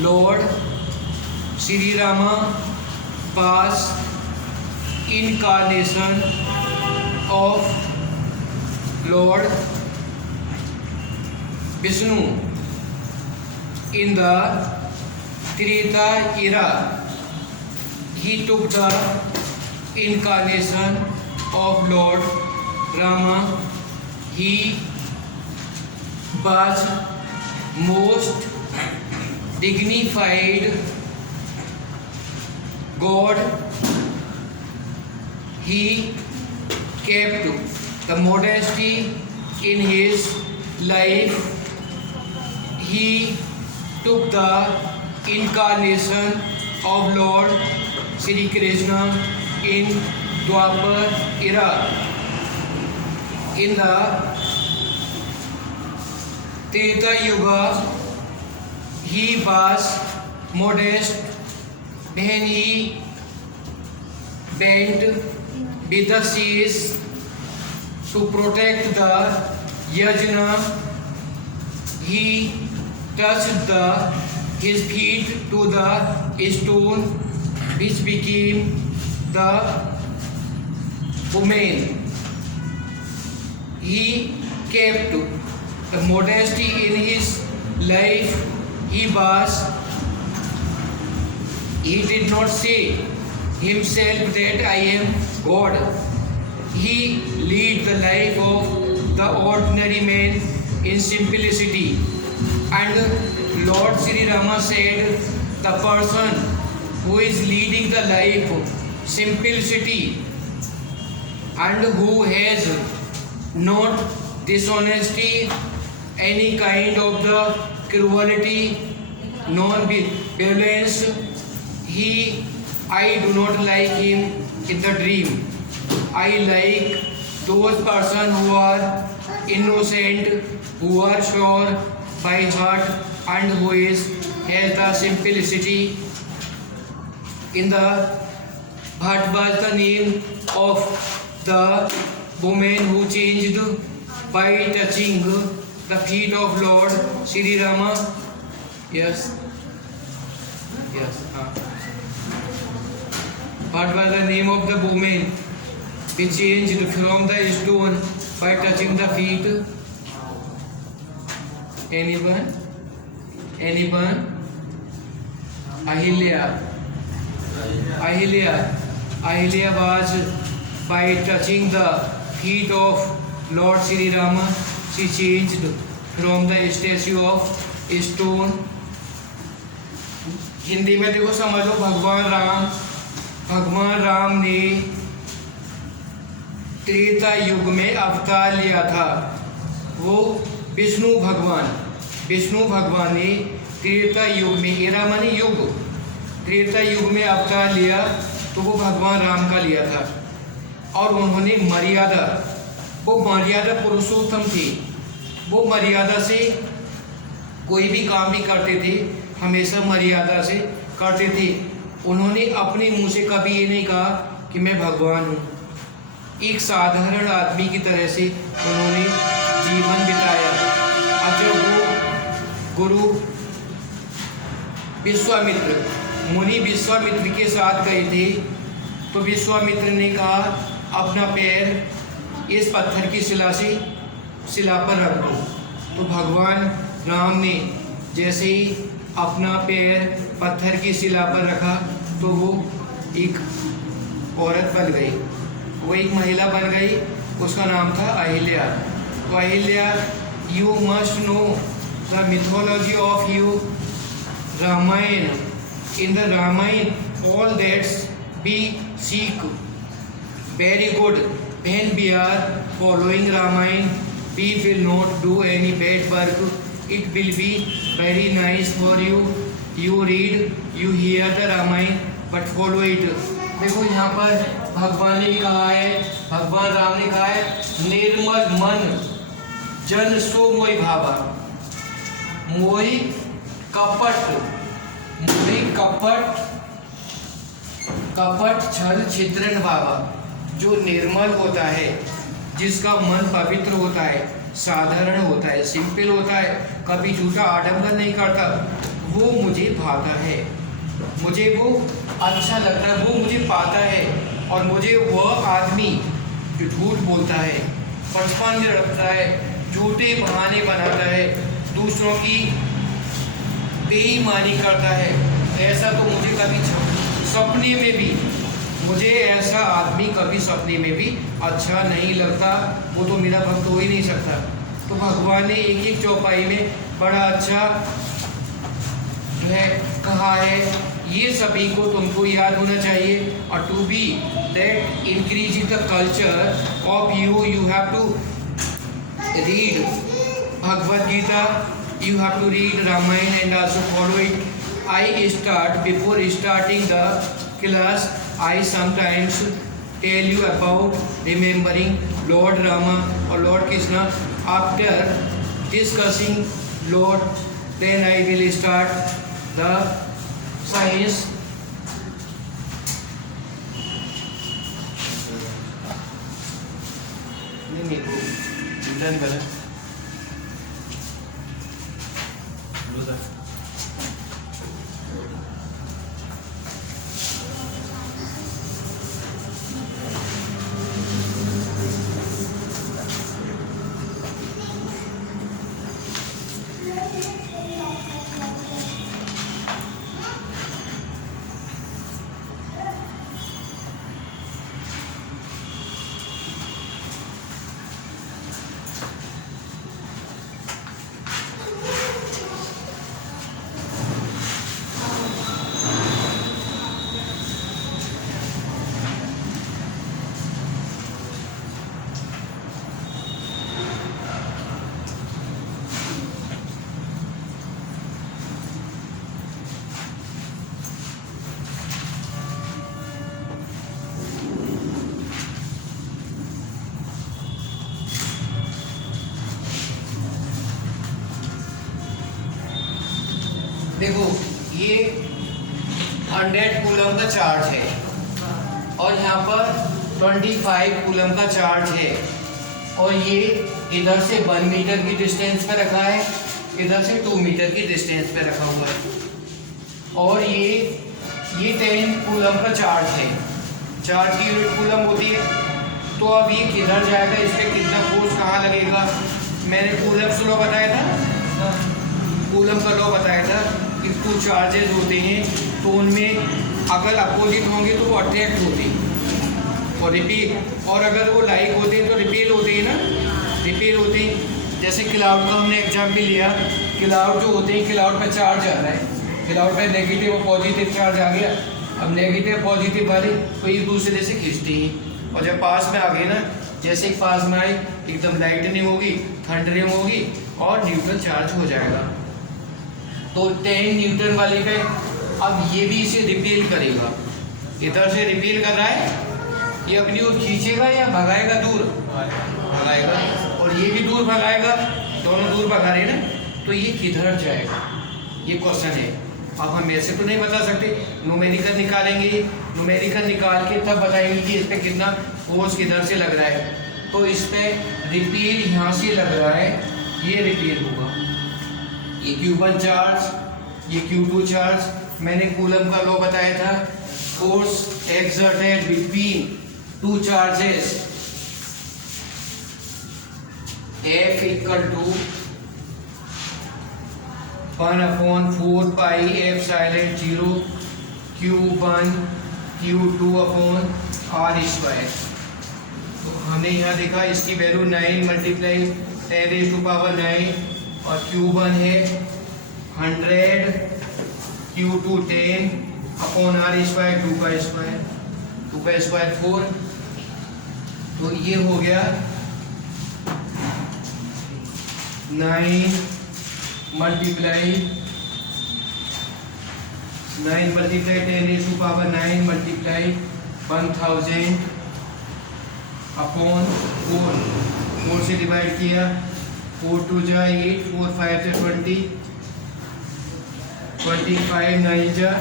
Lord Sri Rama was incarnation of Lord Vishnu in the Treta era. He took the incarnation of Lord Rama. He was most dignified God. He kept the modesty in his life. He took the incarnation of Lord Sri Krishna in Dwapar era. In the Treta Yuga, he was modest when he went with the seas to protect the yajna. He touched his feet to the stone which became the woman. He kept the modesty in his life. He did not say himself that I am God. He led the life of the ordinary man in simplicity. And Lord Sri Rama said, the person who is leading the life of simplicity and who has not dishonesty, any kind of the cruelty, non-violence, I do not like him in the dream. I like those persons who are innocent, who are pure by heart, and who has the simplicity. In the what was the name of the woman who changed by touching the feet of Lord Sri Rama? Yes. What was the name of the woman which changed from the stone by touching the feet? Anyone? Ahilya. Ahilya was by touching the feet of Lord Sri Rama. She changed from the statue of stone. Hindi में देखो समझ लो, भगवान राम ने त्रेता युग में अवतार लिया था। वो विष्णु भगवान ने त्रेता युग में, एरा माने युग, त्रेता युग में अवतार लिया तो वो भगवान राम का लिया था। और उन्होंने मर्यादा पुरुषोत्तम थे। वो मर्यादा से कोई भी काम भी करते थे, हमेशा मर्यादा से करते थे। उन्होंने अपने मुंह से कभी ये नहीं कहा कि मैं भगवान हूँ। एक साधारण आदमी की तरह से उन्होंने जीवन बिताया। अब जब वो गुरु मुनि विश्वामित्र के साथ गए थे तो विश्वामित्र ने कहा, अपना पैर इस पत्थर की शिला पर रख दो। तो भगवान राम ने जैसे ही अपना पैर पत्थर की शिला पर रखा तो वो एक औरत बन गई, वो एक महिला बन गई। उसका नाम था अहिल्या। तो Ahilya, you must know the mythology of you Ramayana. In the Ramayana all that we seek very good. When we are following Ramayana, we will not do any bad work. It will be very nice for you. You read, you hear the Ramayana, but follow it. देखो यहाँ पर भगवान ने कहा है, भगवान राम ने कहा है, निर्मल मन जन सो मोहि भावा। मोहि कपट छल छिद्रन भावा। जो निर्मल होता है, जिसका मन पवित्र होता है, साधारण होता है, सिंपल होता है, कभी झूठा आडंबर नहीं करता, वो मुझे भाता है, मुझे वो अच्छा लगता है, वो मुझे पाता है। और मुझे वह आदमी जो झूठ बोलता है, पचपन रखता है, झूठे बहाने बनाता है, दूसरों की बेईमानी करता है, ऐसा तो मुझे कभी सपने में भी, मुझे ऐसा आदमी कभी सपने में भी अच्छा नहीं लगता। वो तो मेरा भक्त हो ही नहीं सकता। तो भगवान ने एक एक चौपाई में बड़ा अच्छा जो है कहा है, ये सभी को तुमको याद होना चाहिए। और to be that increase the culture of you have to read Bhagavad Gita, you have to read Ramayana and also follow it. Before starting the class, I sometimes tell you about remembering Lord Rama or Lord Krishna. After discussing Lord, then I will start the science. देखो ये 100 coulomb का charge है और यहाँ पर 25 coulomb का charge है, और ये इधर से 1 मीटर की डिस्टेंस पे रखा है, इधर से 2 मीटर की डिस्टेंस पे रखा हुआ है। और ये 10 कूलम का चार्ज है, चार्ज की यूनिट कूलम होती है। तो अब ये किधर जाएगा, इस पर कितना फोर्स कहाँ लगेगा। मैंने कूलम लॉ बताया था, कूलम का लॉ बताया था कि कुछ चार्जेस होते हैं तो उनमें अगर अपोजिट होंगे तो वो अट्रैक्ट होते हैं और रिपील, और अगर वो लाइक होते हैं तो रिपील होते हैं ना, रिपील होते हैं। जैसे क्लाउड का हमने एग्जाम्पल लिया, क्लाउड जो होते हैं, क्लाउड पर चार्ज आ रहा है, क्लाउड पर नेगेटिव और पॉजिटिव चार्ज आ गया। अब नेगेटिव पॉजिटिव वाले तो एक दूसरे से खींचते हैं, और जब पास में आ गए ना, जैसे पास में आए एकदम लाइटनिंग होगी, थंडरिंग होगी और न्यूट्रल चार्ज हो जाएगा। तो 10 न्यूटन वाले पे अब ये भी इसे रिपेल करेगा, इधर से रिपेल कर रहा है, ये अपनी ओर खींचेगा या भगाएगा, दूर भगाएगा, और ये भी दूर भगाएगा, दोनों दूर भगा रहे हैं ना। तो ये किधर जाएगा, ये क्वेश्चन है। अब हम ऐसे तो नहीं बता सकते, न्यूमेरिकल निकालेंगे, न्यूमेरिकल निकाल के तब बताएंगे कि इस पर कितना फोर्स किधर से लग रहा है। तो इस पर रिपेल यहाँ से लग रहा है, ये रिपेल होगा, ये Q1 चार्ज, ये Q2 चार्ज। मैंने कूलम का लॉ बताया था, force exerted between two charges F equal to 1/4 pi epsilon 0 Q1 Q2 upon R square. तो हमने यहाँ देखा इसकी वैल्यू 9 मल्टीप्लाई 10⁻⁹ और Q1 है 100, Q2 10 अपॉन R स्क्वायर, 2 का स्क्वायर 4। तो ये हो गया 9 मल्टीप्लाई 10⁻⁹ मल्टीप्लाई 1000 अपॉन 4 से डिवाइड किया, 4 2 जा 8, 4 5 से 20, 25 9 जा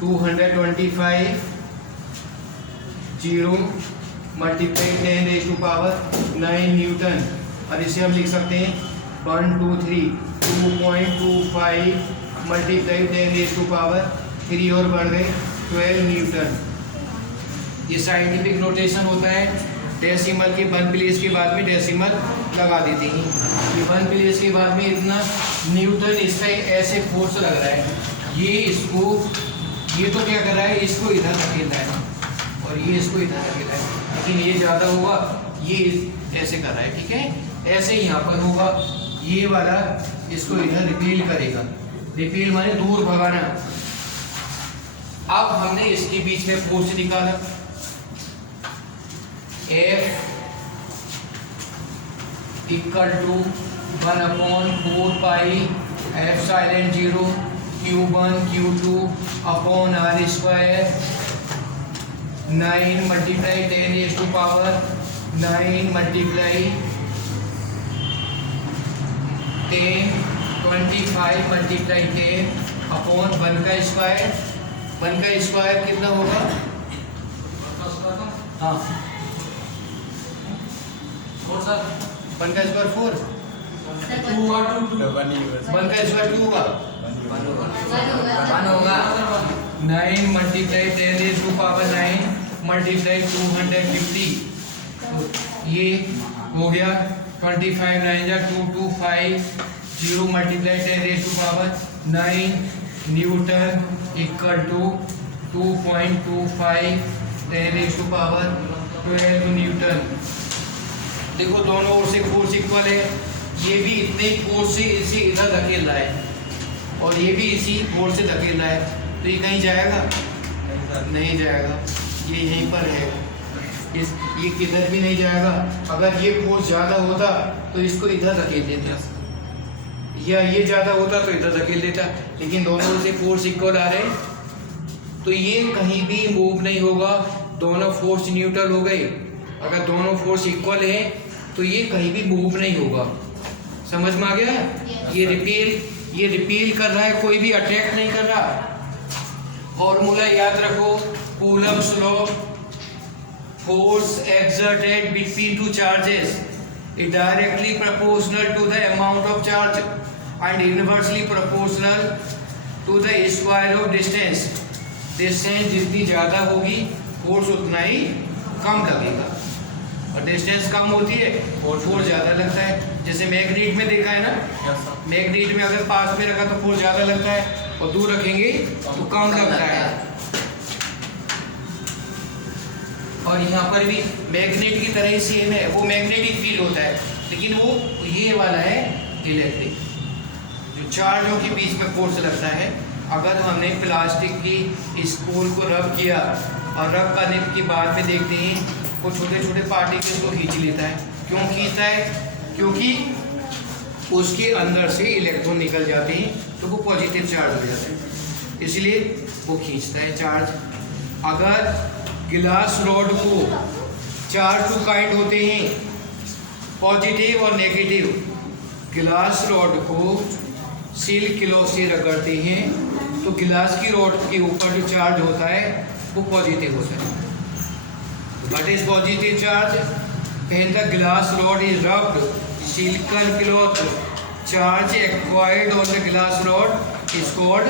225, 0 मल्टीप्लाई 10⁻⁹ न्यूटन। और इसे हम लिख सकते हैं 1 2 3 2.25 मल्टीप्लाई 10⁻³ और बढ़ गए 12 न्यूटन। ये साइंटिफिक नोटेशन होता है, डेसिमल के 1 प्लेस के बाद में डेसिमल लगा देते हैं। ये 1 प्लेस के बाद में इतना न्यूटन इसका ऐसे फोर्स लग रहा है, ये तो क्या कर रहा है, इसको इधर धकेल रहा है और ये इसको इधर धकेल रहा है, लेकिन ये ज़्यादा होगा, ये ऐसे कर रहा है, ठीक है। ऐसे ही यहाँ पर होगा, ये वाला इसको इधर रिपील करेगा, रिपील माने दूर भगाना। अब हमने इसके बीच में फोर्स निकाला, F equal to 1/4 epsilon 0 Q1 Q2 upon R square 9 multiply 10⁻9 multiply 10 25 multiply 10 upon 1 का स्क्वायर। 1 का स्क्वायर कितना होगा? हाँ 1 का स्क्वायर 4, 1 का स्क्वायर 2 होगा, 1 होगा। 9 मल्टीप्लाई 10⁻9 मल्टीप्लाई 250, तो ये हो गया 25 9 जा 225 0 multiply 10⁻9 newton equal to 2.25 10⁻12 newton. देखो दोनों ओर से फोर्स इक्वल है, ये भी इतने फोर्स से इसे इधर धकेल रहा है और ये भी इसी फोर्स से धकेल रहा है, तो ये कहीं जाएगा? नहीं जाएगा, ये यहीं पर है, ये किधर भी नहीं जाएगा। अगर ये फोर्स ज़्यादा होता तो इसको इधर धकेल देता, या ये ज़्यादा होता तो इधर धकेल देता, लेकिन दोनों से फोर्स इक्वल आ रहे तो ये कहीं भी मूव नहीं होगा, दोनों फोर्स न्यूट्रल हो गए। अगर दोनों फोर्स इक्वल है तो ये कहीं भी मूव नहीं होगा। समझ में आ गया? ये रिपील कर रहा है, कोई भी अटैक नहीं कर रहा। फॉर्मूला याद रखो, Coulomb's law, force exerted between two charges is directly proportional to the amount of charge and inversely proportional to the square of distance। Distance जितनी ज़्यादा होगी फोर्स उतना ही कम लगेगा, और डिस्टेंस कम होती है फोर्स ज़्यादा लगता है। जैसे मैग्नेट में देखा है ना, मैग्नेट में अगर पास में रखा तो फोर्स ज़्यादा लगता है और दूर रखेंगे तो कम लगता है। और यहाँ पर भी मैग्नेट की तरह ही सेम है, वो मैग्नेटिक फील्ड होता है, लेकिन वो ये वाला है इलेक्ट्रिक। जो चार्जों के बीच में फोर्स लगता है, अगर हमने प्लास्टिक की स्पूल को रब किया और रब करने के बाद में देखते हैं वो छोटे छोटे पार्टिकल्स को खींच लेता है। क्यों खींचता है? क्योंकि उसके अंदर से इलेक्ट्रॉन निकल जाते हैं तो वो पॉजिटिव चार्ज हो जाता है, इसलिए वो खींचता है चार्ज। अगर गिलास रॉड को 4 टू काइंड होते हैं, पॉजिटिव और नेगेटिव। गिलास रॉड को सिल्क क्लॉथ से रगड़ते हैं तो गिलास की रॉड के ऊपर जो चार्ज होता है वो पॉजिटिव होता है। What is positive charge? When the glass rod is rubbed, silicon cloth charge acquired on the glass rod is called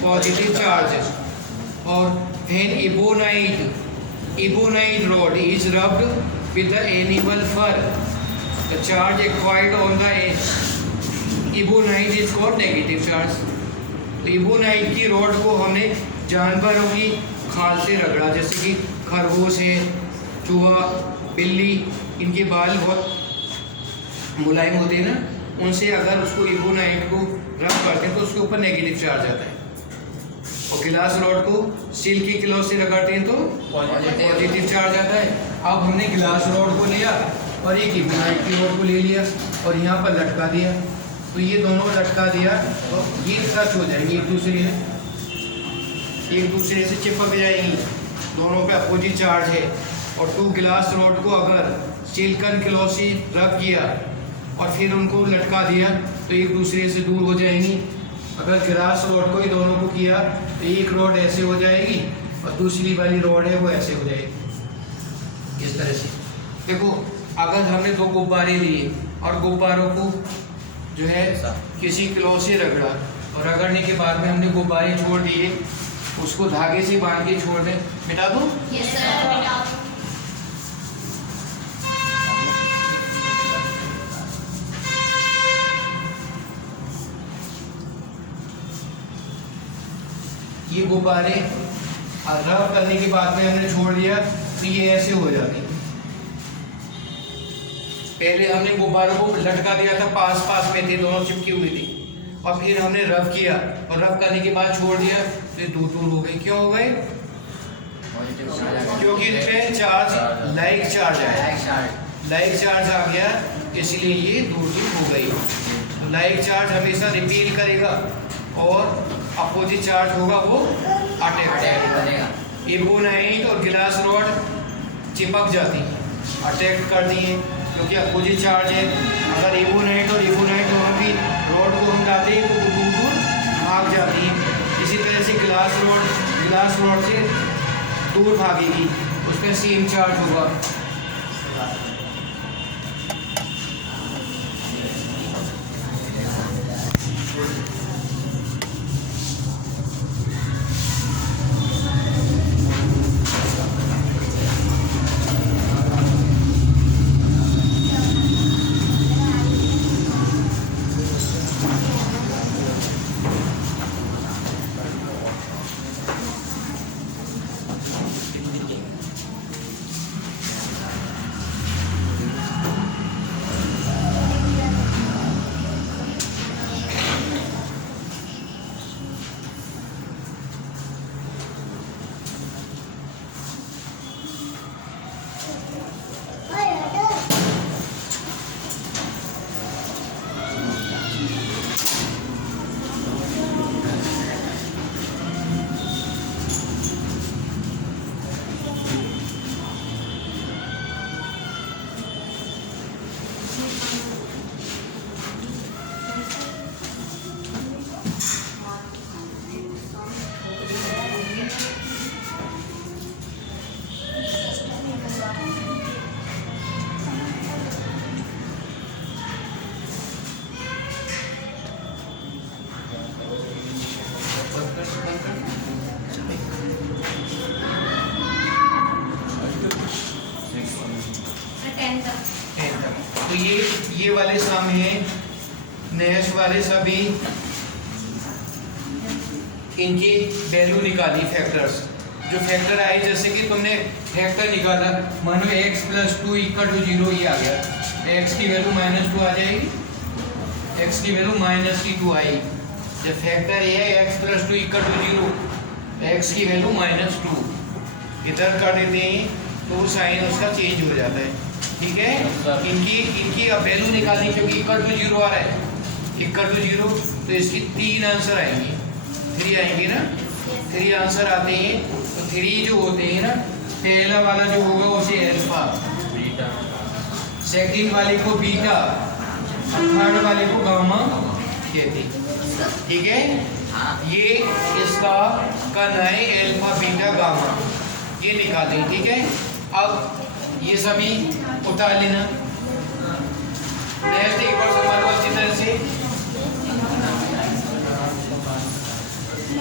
positive charge. Or when ebonite rod is rubbed with the animal fur, the charge acquired on the ebonite is called negative charge. तो ebonite की rod को हमने जानवरों की खाल से रगड़ा, जैसे कि खरगोश है, चूहा, बिल्ली, इनके बाल बहुत मुलायम होते हैं ना, उनसे अगर उसको ebonite को रब करते हैं तो उसके ऊपर नेगेटिव चार्ज आता है। और गिलास रॉड को स्टील की क्लॉथ से रगड़ते हैं तो पॉजिटिव चार्ज आता है। अब हमने गिलास रॉड को लिया और एक ebonite की रॉड को ले लिया और यहाँ पर लटका दिया, तो ये दोनों लटका दिया तो ये टच हो जाएंगे एक दूसरे से चिपक जाएंगी, दोनों पे अपोजिट चार्ज है। और 2 गिलास रॉड को अगर सिलिकॉन क्लॉथ से रब किया और फिर उनको लटका दिया तो एक दूसरे से दूर हो जाएंगी। अगर गिलास रॉड को ही दोनों को किया तो एक रॉड ऐसे हो जाएगी और दूसरी वाली रॉड है वो ऐसे हो जाएगी, इस तरह से। देखो अगर हमने 2 गुब्बारे लिए और गुब्बारों को जो है किसी क्लॉथ से रगड़ा, और रगड़ने के बाद में हमने गुब्बारे छोड़ दिए, उसको धागे से बांध के छोड़ दें। मिटा दूं? यस सर, मिटा दो। ये गुब्बारे रब करने के बाद में हमने छोड़ दिया तो ये ऐसे हो जाती। पहले हमने गुब्बारों को लटका दिया था, पास पास में थे, दोनों चिपकी हुई थी, और फिर हमने रब किया, और रब करने के बाद छोड़ दिया तो ये दूर दूर हो गई। क्यों हो गए? क्योंकि इनपे चार्ज लाइक चार्ज आया, लाइक चार्ज आ गया, इसलिए ये दूर दूर हो गई। तो लाइक चार्ज हमेशा रिपील करेगा और अपोजिट चार्ज होगा वो अटैक करेगा। इबोनाइट और गिलास रॉड चिपक जाती है, अटैक करती है, क्योंकि अपोजिट चार्ज है। अगर इबोनाइट और इबोनाइट दोनों भी रॉड को हम लाते हैं तो वो दूर दूर भाग जाती है। इसी तरह से गिलास रॉड से दूर भागेगी, उस पर सेम चार्ज होगा। तो ये वाले सम हैं, नेक्स्ट वाले सभी इनकी वैल्यू निकाली, फैक्टर्स जो फैक्टर आए, जैसे कि तुमने फैक्टर निकाला, मानो x + 2 = 0, ये आ गया, x की वैल्यू -2 आ जाएगी, x की वैल्यू -2 आई। जब फैक्टर ये है x + 2 = 0, x की वैल्यू -2 इधर कर देते हैं तो साइन उसका चेंज हो जाता है। ठीक है, इनकी अब वैल्यू निकालनी, क्योंकि = 0 आ रहा है, = 0, तो इसकी 3 आंसर आएंगे, 3 आएंगे ना, 3 आंसर आते हैं। तो 3 जो होते हैं ना, पहला वाला जो होगा उसे अल्फा, सेकंड वाले को बीटा, थर्ड वाले को गामा कहते हैं। ठीक है, ये इसका करना है अल्फा बीटा गामा, ये निकालें। ठीक है, अब ये सभी उतार लेना। नेक्स्ट एक और सवाल को अच्छी तरह से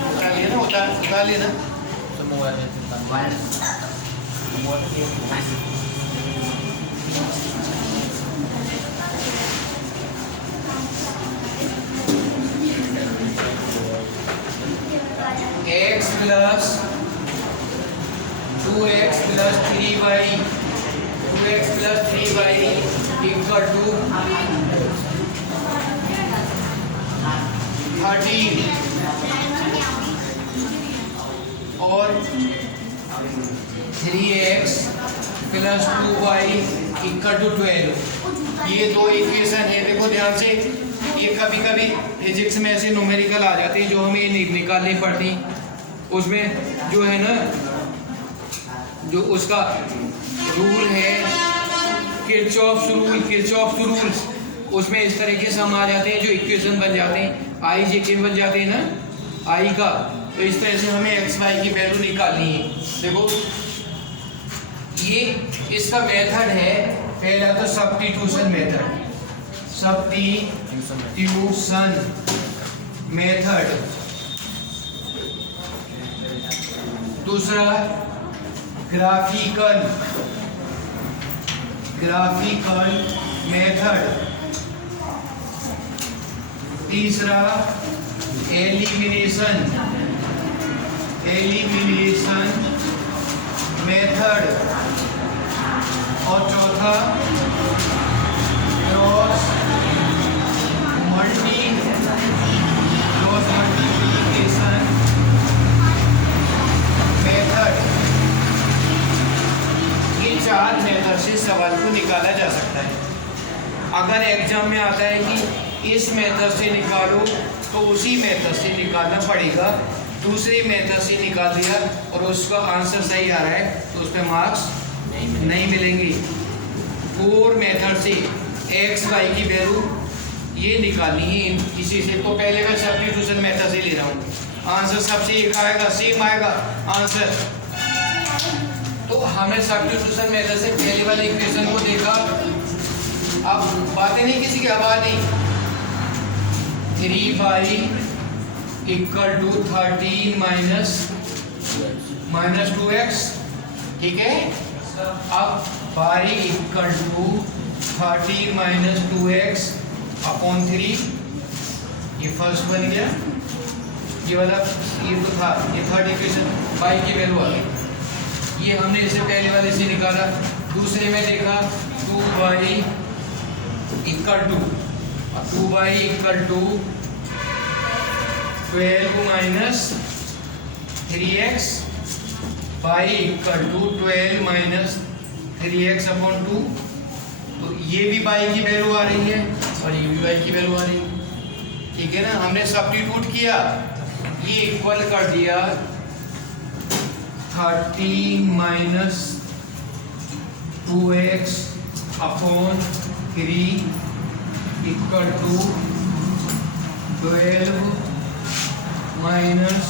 उतार लेना, उतार लेना। x + 2x + 3y, 2x + 3y = 13, और 3x + 2y = 12। ये दो इक्वेशन है, देखो ध्यान से, ये कभी कभी फिजिक्स में ऐसे न्यूमेरिकल आ जाते हैं जो हमें निकालनी पड़ती, उसमें जो है ना, जो उसका रूल है किरचॉफ्स रूल, उसमें इस तरीके से हम आ जाते हैं, जो इक्वेशन बन जाते हैं, आई जे के बन जाते हैं ना, आई का। तो इस तरह से हमें एक्स वाई की वैल्यू निकालनी है। देखो ये इसका मेथड है, पहला तो substitution method, substitution tuition method. दूसरा ग्राफिकल मेथड। तीसरा एलिमिनेशन मेथड। और चौथा क्रॉस मल्टीप्लिकेशन मेथड। ये 4 मेथड से सवाल को निकाला जा सकता है। अगर एग्जाम में आता है कि इस मेथड से निकालो तो उसी मेथड से निकालना पड़ेगा। दूसरे मेथड से निकाल दिया और उसका आंसर सही आ रहा है तो उस पर मार्क्स नहीं मिलेंगे। 4 मेथड से एक्स वाई की वैल्यू ये निकालनी है किसी से। तो पहले मैं सब्स्टिट्यूशन मेथड से ले रहा हूँ, आंसर सबसे एक आएगा, सेम आएगा आंसर। तो हमें सब्स्टिट्यूशन मेथड से पहले वाले इक्वेशन को देखा। अब बातें नहीं किसी की आवाज नहीं। 3y equal to 13 minus 2x, ठीक है। अब y equal to 13 minus 2x upon 3, ये फर्स्ट बन गया। ये वाला ये तो था, ये थर्ड इक्वेशन y की वैल्यू आ गई। ये हमने इसे पहले वाले से निकाला। दूसरे में देखा 2y equal to 12 minus 3x, y equal to 12 minus 3x upon 2। तो ये भी y की वैल्यू आ रही है और ये भी y की वैल्यू आ रही है, ठीक है ना। हमने सब्स्टिट्यूट किया, ये इक्वल कर दिया 13 minus 2x upon 3 equal to 12 minus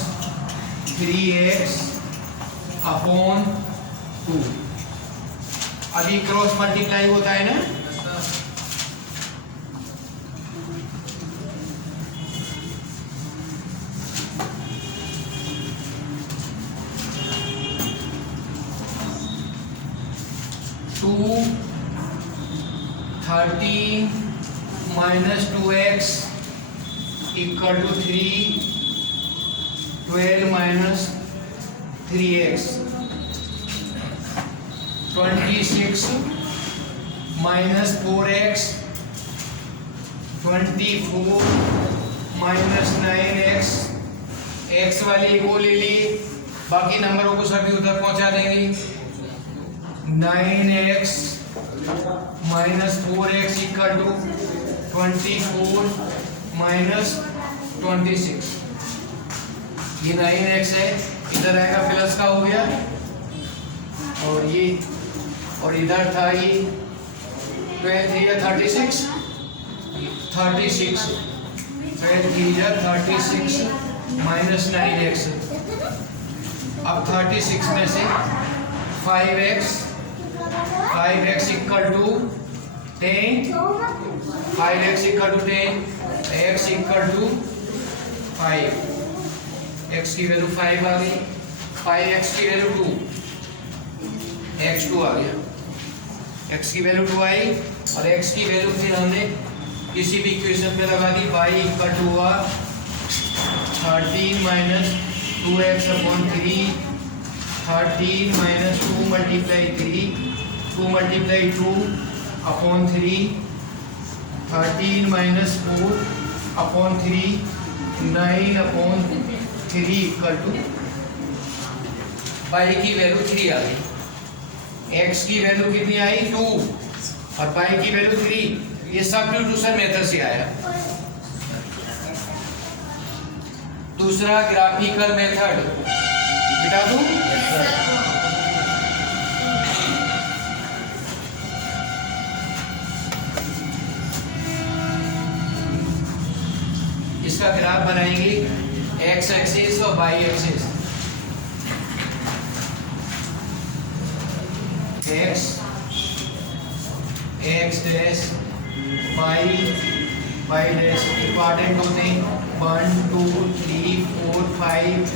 3x upon 2। अभी क्रॉस मल्टीप्लाई होता है ना, two 13 minus 2x equal to 3 12 minus 3x 26 minus 4x 24 minus 9x। x वाली को ले ली, बाकी नंबरों को सभी उधर पहुंचा देंगे। 9x minus 4x equal to 24 minus 26। ये 9x है, इधर आएगा प्लस का हो गया, और ये और इधर था ये 12 3 36 36 माइनस 9x। अब 36 में से 5x equal to 10, 5x equal to 10, x equal to 5, x की वैल्यू 5 आ गई, 5x की वैल्यू 2, x 2 आ गया, x की वैल्यू 2 आई। और x की वैल्यू फिर हमने किसी भी इक्वेशन पे लगा दी। y इक्वल टू हुआ 13 minus 2x upon 3, 13 minus 2 multiply 3, 2 multiply 2 upon 3, 13 minus 4 upon 3, 9 upon 3 equal to y की वैल्यू 3 आ गई, x की वैल्यू कितनी आई 2 और y की वैल्यू 3। ये सब्स्टिट्यूशन मेथड से आया। दूसरा ग्राफिकल मेथड बिटा दूं? इसका ग्राफ बनाएंगे, x एक्सिस और y axis. x dash y y dash important होते हैं 1 2 3 4 5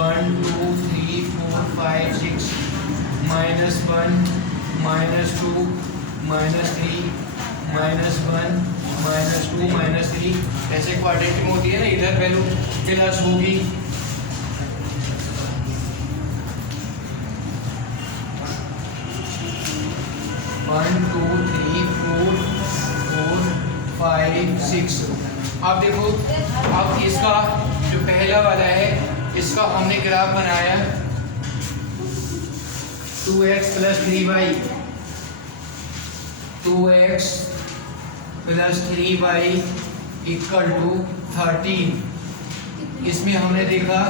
1 2 3 4 5 6 -1 -2 -3 -1 -2 -3 ऐसे क्वाड्रेटिक में होती है ना, इधर वैल्यू प्लस होगी 1 2 3 4 4 5 6। अब देखो, अब इसका जो पहला वाला है इसका हमने ग्राफ बनाया 2x + 3y 2x + 3y = 13। इसमें हमने देखा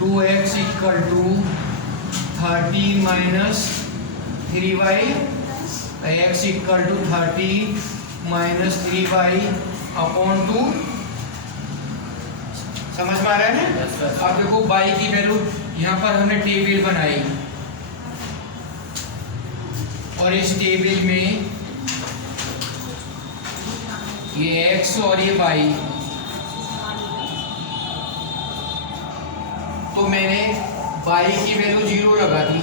2x = 13 - 3y x = 13 - 3y / 2। समझ में आ रहा है ना? अब देखो y की वैल्यू यहाँ पर हमने टेबल बनाई और इस टेबल में ये x और ये y, तो मैंने y की वैल्यू 0 लगा दी,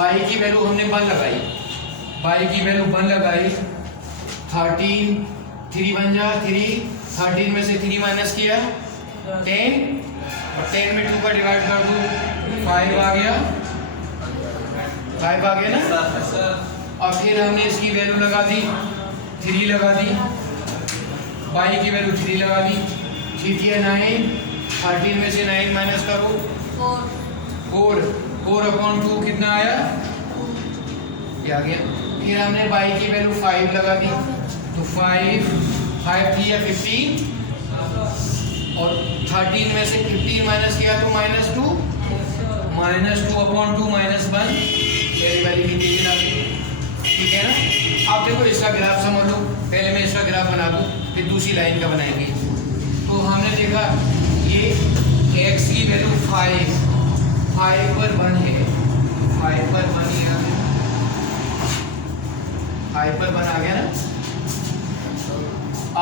y की वैल्यू हमने 1 लगाई, y की वैल्यू 1 लगाई 13 3 बन जा 3 13 में से 3 माइनस किया 10 और 10 में 2 का डिवाइड कर दूं 5 आ गया, 5 आ गया ना। और फिर हमने इसकी वैल्यू लगा दी 3 लगा दी, y की वैल्यू 3 लगा दी, 3 किया 9 13 में से 9 माइनस करो 4/2 कितना आया, ये आ गया। फिर हमने y की वैल्यू 5 लगा दी, तो 5 3 या 15 और 13 में से 15 माइनस किया तो -2 -2/2 -1 मेरी वैल्यू की टेबल आ गई, ठीक है ना। अब देखो इसका ग्राफ समझ लो, पहले मैं इसका ग्राफ बना दूं फिर दूसरी लाइन का बनाएंगे। तो हमने देखा ये x की वैल्यू 5 पर 1 है, 5 पर 1 है, 5 पर 1 आ गया ना।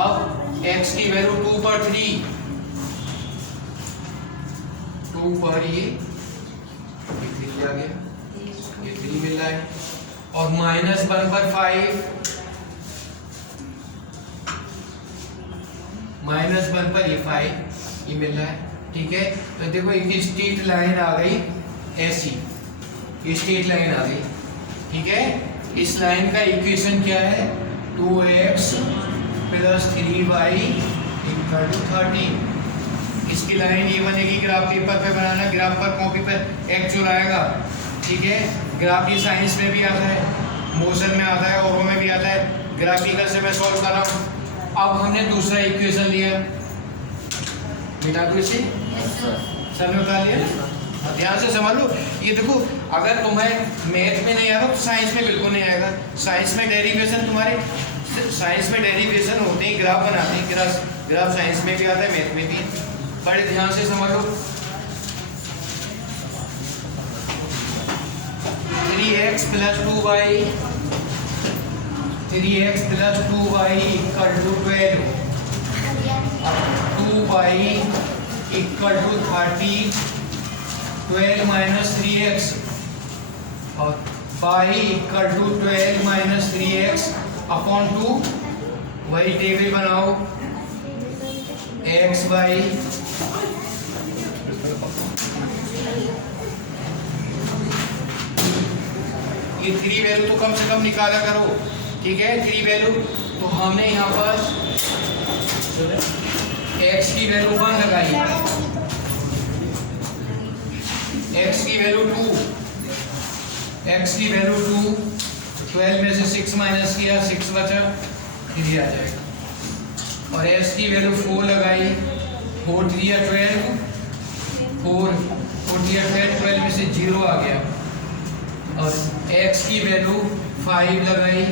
अब x की वैल्यू 2 पर 3, 2 पर ये 3 आ गया, ये 3 मिल रहा है। और -1 पर 5, -1 पर ये 5 ये मिल रहा है, ठीक है। तो देखो एक स्ट्रेट लाइन आ गई ऐसी, ये स्ट्रेट लाइन आ गई, ठीक है। इस लाइन का इक्वेशन क्या है, 2x + 3y = 13। इसकी लाइन ये बनेगी, ग्राफ पेपर पे बनाना, ग्राफ पर कॉपी पर एक्चुअल आएगा, ठीक है। ग्राफ ये साइंस में भी आता है, मोशन में आता है, और में भी आता है, ग्राफिकल से मैं सॉल्व कर रहा हूँ। अब हमने दूसरा इक्वेशन लिया, मिटा दो इसे, सब में उतार लिया ना। ध्यान से समझ लो, ये देखो अगर तुम्हें मैथ में नहीं आ रहा तो साइंस में बिल्कुल नहीं आएगा। साइंस में डेरिवेशन तुम्हारे, साइंस में डेरिवेशन होते हैं, ग्राफ बनाते हैं, ग्राफ साइंस में भी आता है, मैथ में भी। बड़े ध्यान से समझ लो, 3x + 2y 3x + 2y = 12, 2y = 30, 12 - 3x और y = 12 - 3x / 2। वही टेबल बनाओ, x y ये 3 वैल्यू तो कम से कम निकाला करो, ठीक है। 3 वैल्यू तो हमने यहाँ पर x की वैल्यू 1 लगाई, x की वैल्यू 2, x की वैल्यू 2, 12 में से 6 माइनस किया 6 बचा, 3 आ जाएगा। और s की वैल्यू 4 लगाई, 4 3 या 12, 4 3 या 12 में से 0 आ गया। और x की वैल्यू 5 लगाई,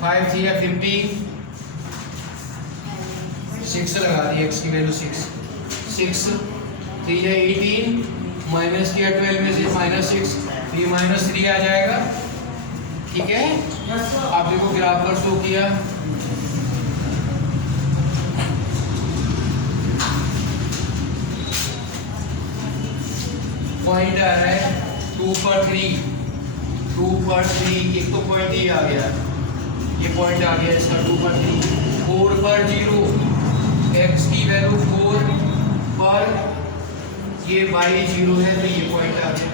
5 3 या 15, 6 लगा दी, x की वैल्यू 6 3 या 18 माइनस किया 12 में से -6, ये -3 आ जाएगा, ठीक है। आप देखो ग्राफ पर शो किया, पॉइंट आ रहा है 2 पर 3, 2 पर 3, एक तो पॉइंट ये आ गया, ये पॉइंट आ गया इसका 2 पर 3, 4 पर 0, x की वैल्यू 4 पर, ये y 0 है तो ये पॉइंट आ गया।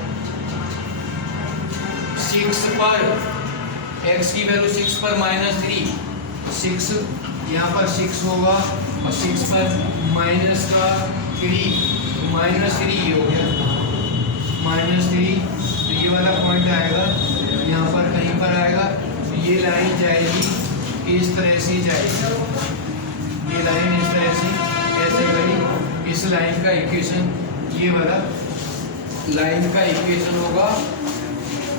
6 पर, x की वैल्यू 6 पर -3, 6 यहाँ पर 6 होगा और 6 पर माइनस का 3, -3 ये हो गया, -3, तो ये वाला पॉइंट आएगा यहाँ पर कहीं पर आएगा। तो ये लाइन जाएगी इस तरह से जाएगी, ये लाइन इस तरह से ऐसे गई। इस लाइन का इक्वेशन, ये वाला लाइन का इक्वेशन होगा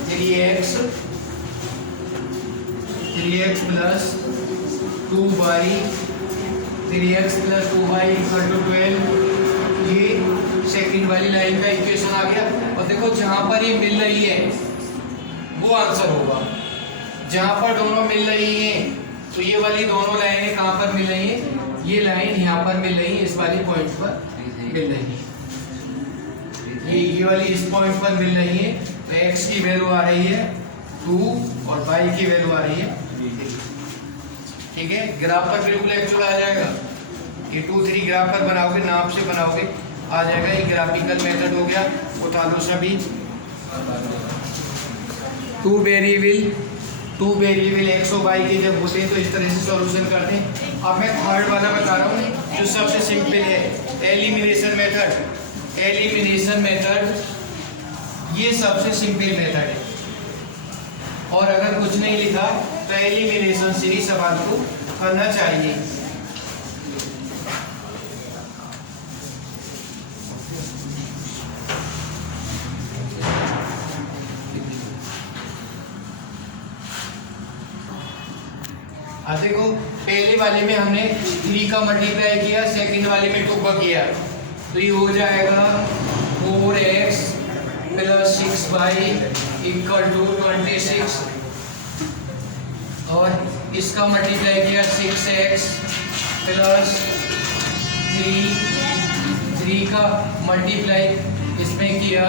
3x plus 2y, 3x plus 2y equal to 12। ये सेकंड वाली लाइन का इक्वेशन आ गया। और देखो जहां पर ये मिल रही है वो आंसर होगा, जहां पर दोनों मिल रही हैं, तो ये वाली दोनों लाइनें कहां पर मिल रही हैं, ये लाइन यहाँ पर मिल रही है, इस वाली पॉइंट पर मिल रही है, ये वाली इस पॉइंट पर मिल रही है। तो x की वैल्यू आ रही है 2 और y की वैल्यू आ रही है, ठीक है। ग्राफ पर बिल्कुल एक्चुअल आ जाएगा, ये 2 3 ग्राफ पर बनाओगे, नाप से बनाओगे, आ जाएगा। ये ग्राफिकल मेथड हो गया, उठा लो सभी। 2 वेरिएबल x और y के जब होते हैं तो इस तरह से सॉल्यूशन करते हैं। अब मैं थर्ड वाला बता रहा हूँ जो सबसे सिंपल है, एलिमिनेशन मेथड। एलिमिनेशन मेथड ये सबसे सिंपल मेथड है, और अगर कुछ नहीं लिखा तो एलिमिनेशन से ही सवाल को करना चाहिए। अब देखो पहले वाले में हमने 3 का मल्टीप्लाई किया, सेकंड वाले में 2 का किया, तो ये हो जाएगा 4x plus 6y equal to 26, और इसका मल्टीप्लाई किया 6x प्लस 3 का मल्टीप्लाई इसमें किया,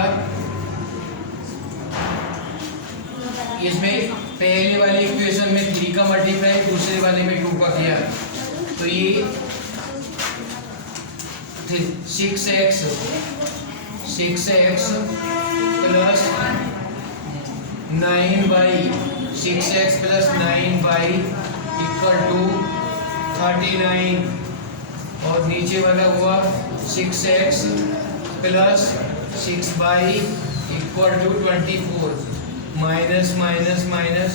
इसमें पहले वाली इक्वेशन में 3 का मल्टीप्लाई, दूसरे वाले में 2 का किया, तो ये 6x plus 9y, 6x plus 9y equal to 39, और नीचे वाला हुआ 6x plus 6y equal to 24, minus minus minus